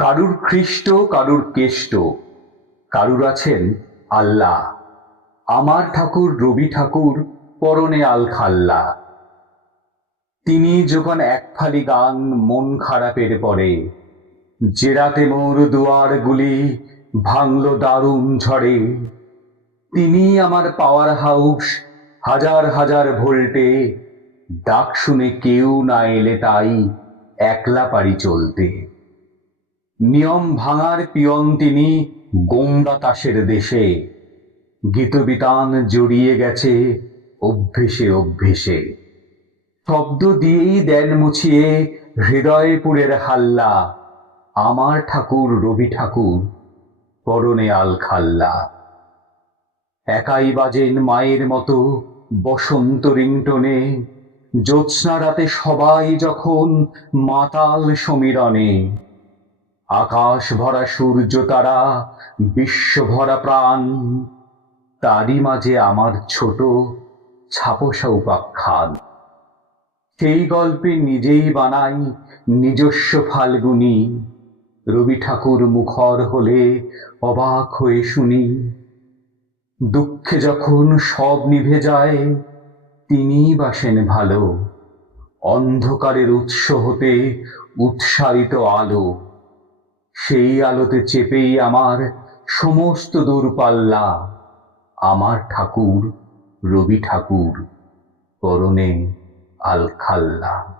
কারুর খ্রিস্ট, কারুর কেষ্ট, কারুর আছেন আল্লাহ। আমার ঠাকুর রবি ঠাকুর পরনে আলখাল্লা। তিনি যখন এক ফালি গান মন খারাপের পরে, যে রাতে মোর দুয়ার গুলি ভাঙল দারুণ ঝড়ে, তিনি আমার পাওয়ার হাউস হাজার হাজার ভোল্টে। ডাক শুনে কেউ না এলে তাই একলা পারি চলতে। নিয়ম ভাঙার পিয়ন তিনি গোমরা তাসের দেশে। গীতবিতান জড়িয়ে গেছে অভ্যেসে অভ্যেসে। শব্দ দিয়েই দেন মুছিয়ে হৃদয়পুরের হাল্লা। আমার ঠাকুর রবি ঠাকুর পরনে আলখাল্লা। একাই বাজেন মায়ের মতো বসন্ত রিংটনে। জ্যোৎস্না রাতে সবাই যখন মাতাল সমীরণে। আকাশ ভরা সূর্য তারা, বিশ্ব ভরা প্রাণ, তারই মাঝে আমার ছোট ছাপোষা উপাখ্যান। সেই গল্পে নিজেই বানাই নিজস্ব ফাল্গুনী। রবি ঠাকুর মুখর হলে অবাক হয়ে শুনি। দুঃখে যখন সব নিভে যায়, তিনিই বাসেন ভালো। অন্ধকারের উৎস হতে উৎসারিত আলো। সেই আলোতে চেপেই আমার সমস্ত দূরপাল্লা। আমার ঠাকুর রবি ঠাকুর পরনে আলখাল্লা।